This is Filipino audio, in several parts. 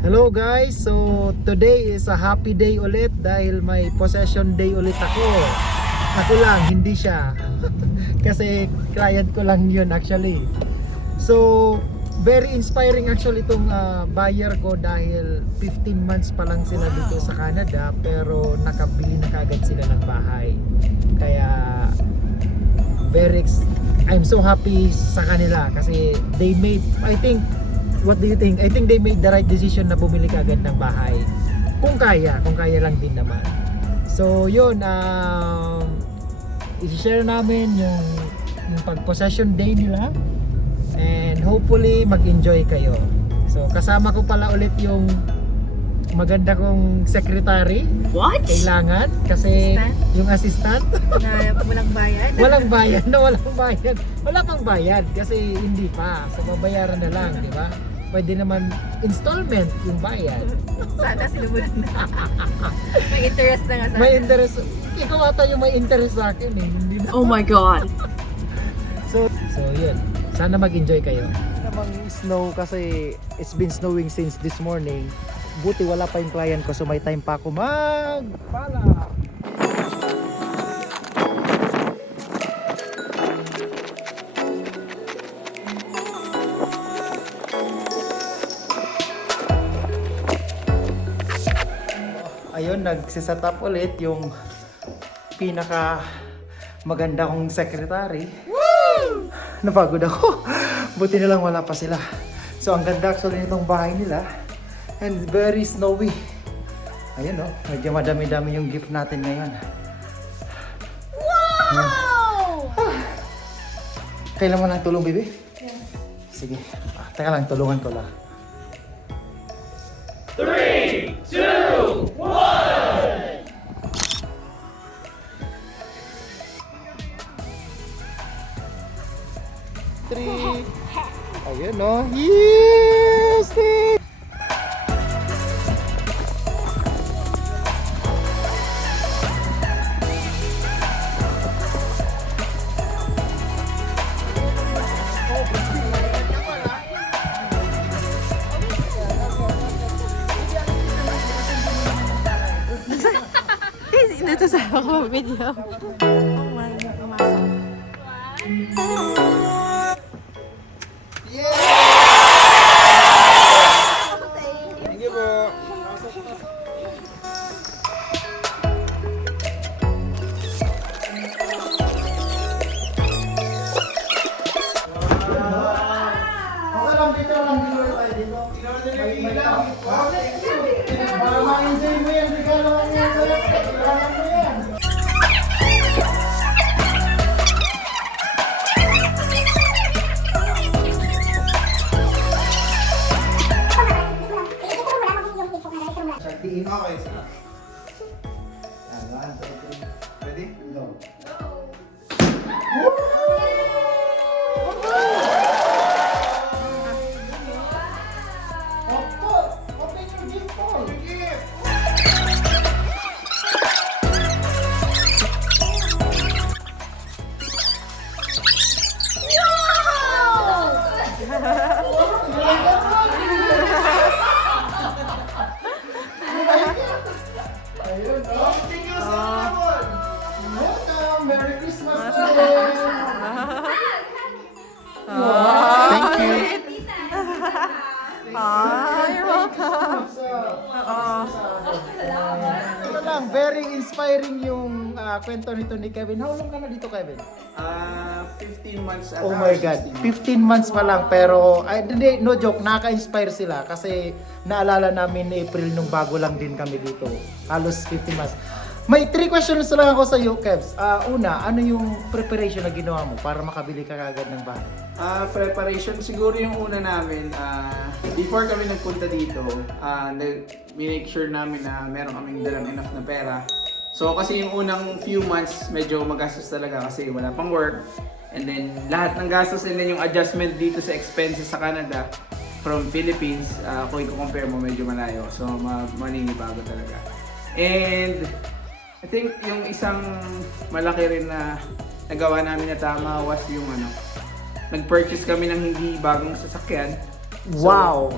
Hello guys, so today is a happy day ulit dahil may possession day ulit ako. Ako lang, hindi siya. Kasi client ko lang yun actually. So, very inspiring actually itong buyer ko dahil 15 months pa lang sila dito sa Canada pero nakabili na kagad sila ng bahay. Kaya, I'm so happy sa kanila kasi they made, I think, what do you think? I think they made the right decision na bumili ka agad ng bahay. Kung kaya lang din naman. So yun, i-share namin yung pag-possession day nila. And hopefully mag-enjoy kayo. So kasama ko pala ulit yung maganda kong secretary. What? Kailangan kasi Assistant? yung assistant. Na walang bayad? walang bayad. Wala pang bayad kasi hindi pa. So babayaran na lang, di ba? Pwede naman installment yung bayad. Sana sinubulan na. May interest na nga sana. May interest. Ikaw ata yung may interest sa akin eh. Hindi na. Oh my God. So yun. Sana mag-enjoy kayo. Namang snow kasi it's been snowing since this morning. Buti wala pa yung client ko so may time pa ako magpala. Ayun, nagsiset up ulit yung pinaka maganda kong secretary. Woo! Napagod ako. Buti na lang wala pa sila. So ang ganda actually nitong bahay nila. And very snowy. Ayun oh, medyo madami-dami yung gift natin ngayon. Wow! Kailan mo lang tulong, baby? Yeah. Sige. Teka lang, tulungan ko lang. 3, 2, 1! Three. Ayun no. Yes! Kasi natasama ko video. Oh my God, pumasok. Thank you po. Okay lang dito tayo dito. May lang. Para ma-enjoy mo yan, regalo mo yan. Kailangan mo yan. Saktiin mo kayo sila. Yan, 1, 2, 3. Ready? Go. Open your gift po. Ayun, oh. Thank you sa hapon. Welcome. Merry Christmas. Thank you. You're welcome. Ito lang, very inspiring yung kwento nito ni Kevin. How long ka na dito, Kevin? 15 months at Oh my God, 15 months pa lang pero hindi, no joke, nakaka-inspire sila kasi naalala namin na April nung bago lang din kami dito. Halos 15 months. May 3 questions lang ako sa iyo, Kevs. Una, ano yung preparation na ginawa mo para makabili ka kagad ng bahay? preparation siguro yung una namin, before kami nagpunta dito, minake sure namin na meron kaming dalang enough na pera. So kasi yung unang few months medyo magastos talaga kasi wala pang work. And then lahat ng gastos and then yung adjustment dito sa expenses sa Canada from Philippines, kung i-compare mo medyo malayo. So maninibago talaga. And I think yung isang malaki rin na nagawa namin na tama was yung nag-purchase kami ng hindi bagong sasakyan. Wow!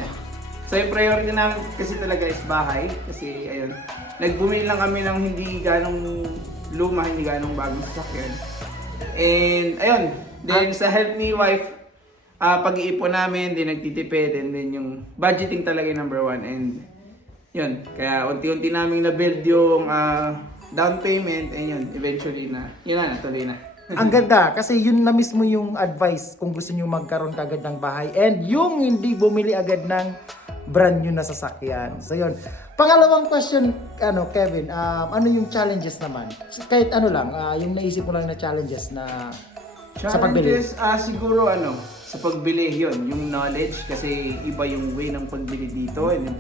So yung priority namin kasi talaga is bahay. Kasi ayun, nagbumili lang kami ng hindi ganong luma, hindi ganong bagong sasakyan. And ayun, then sa help ni wife, pag-iipon namin, din nagtitipid, and then yung budgeting talaga yung number one. And yun, kaya unti-unti namin na-build yung down payment, and yun, eventually yun na, natuloy na. Ang ganda kasi yun na mismo yung advice kung gusto niyo magkaroon kagad ng bahay and yung hindi bumili agad ng brand new na sasakyan. So yun. Pangalawang question, Kevin, ano yung challenges naman? Kahit ano lang, yung naisip mo lang na challenges na sa pagbili. Challenges, siguro sa pagbili yun, yung knowledge kasi iba yung way ng pagbili dito and yung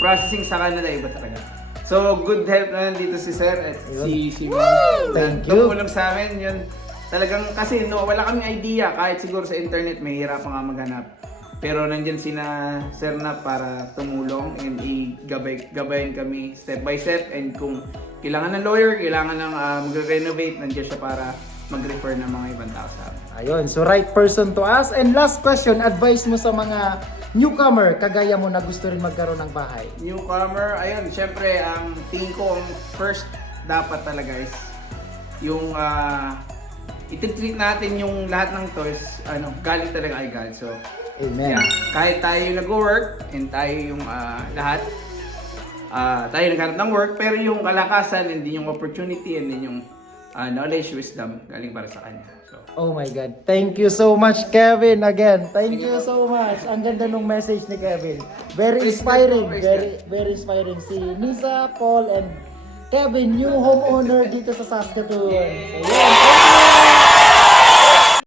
processing sa Canada iba talaga. So good help na dito si Sir at si Ma'am. Thank you. Tumulong sa amin yun. Talagang kasi wala kaming idea kahit siguro sa internet may hirapan nga maghanap. Pero nandiyan sina Sir na para tumulong and gabayin kami step by step, and kung kailangan ng lawyer, kailangan ng mag-renovate, nandiyan siya para mag-refer ng mga ibang tao sa amin. Ayun, so right person to ask. And last question, advice mo sa mga newcomer, kagaya mo na gusto rin magkaroon ng bahay. Newcomer, ayun, syempre ang tingin ko ang first dapat talaga is yung ititreat natin yung lahat ng toys, galing talaga kay God. So, Amen. yeah, kahit tayo yung nag-work and tayo yung lahat, tayo naghanap ng work, pero yung kalakasan and din yung opportunity and din yung knowledge, wisdom, galing para sa Kanya. So, Oh my God. Thank you so much, Kevin. Again, thank you so much. Ang ganda ng message ni Kevin. Very inspiring. Very inspiring. Si Nisa, Paul, and Kevin, new homeowner dito sa Saskatoon. So, yeah. Thank you.